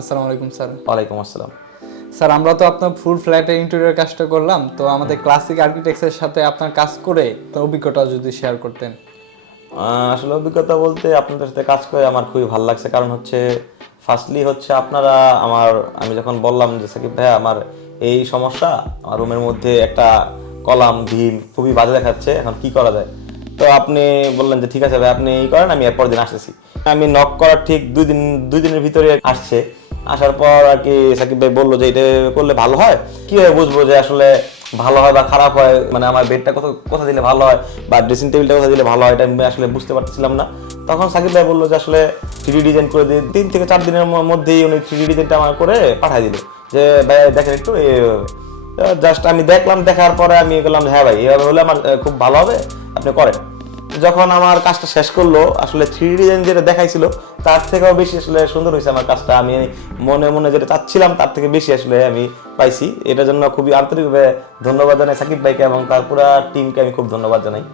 আসসালামু আলাইকুম স্যার। ওয়ালাইকুম আসসালাম। স্যার আমরা তো আপনার ফুল ফ্ল্যাটের ইন্টেরিয়র কাজটা করলাম, তো আমাদের ক্লাসিক আর্কিটেক্টসের সাথে আপনার কাজ করে তো অভিজ্ঞতা যদি শেয়ার করতেন। আসলে অভিজ্ঞতা বলতে আপনাদের সাথে কাজ করে আমার খুবই ভালো লাগছে, কারণ হচ্ছে ফার্স্টলি হচ্ছে আপনারা আমি যখন বললাম যে সাকিব ভাইয়া আমার এই সমস্যা, আমার রুমের মধ্যে একটা কলাম ভীম খুবই বাজে দেখাচ্ছে, এখন কি করা যায়, তো আপনি বললেন যে ঠিক আছে ভাই আপনি এই করেন, আমি এরপর দিন আসতেছি। আমি নক করার ঠিক দুই দিনের ভিতরে আসছে। আসার পর আর কি সাকিব ভাই বললো যে এটা করলে ভালো হয়। কিভাবে বুঝবো যে আসলে ভালো হয় বা খারাপ হয়, মানে আমার বেডটা কোথা দিলে ভালো হয় বা ড্রেসিং টেবিলটা কোথা দিলে ভালো হয়, এটা আমি আসলে বুঝতে পারছিলাম না। তখন সাকিব ভাই বললো যে আসলে 3D ডিজাইন করে দিয়ে 3 থেকে 4 দিনের মধ্যেই উনি 3D ডিজাইনটা আমার করে পাঠিয়ে দিল, যে ভাই দেখেন একটু জাস্ট আমি দেখলাম, দেখার পরে আমি বললাম হ্যাঁ ভাই এভাবে হলে আমার খুব ভালো হবে, আপনি করেন। যখন আমার কাজটা শেষ করলো, আসলে 3D ডিজাইন যেটা দেখাইছিল তার থেকেও বেশি আসলে সুন্দর হয়েছে আমার কাজটা। আমি মনে মনে যেটা চাচ্ছিলাম তার থেকে বেশি আসলে আমি পাইছি। এটার জন্য খুবই আন্তরিকভাবে ধন্যবাদ জানাই সাকিব ভাইকে এবং তার পুরো টিমকে আমি খুব ধন্যবাদ জানাই।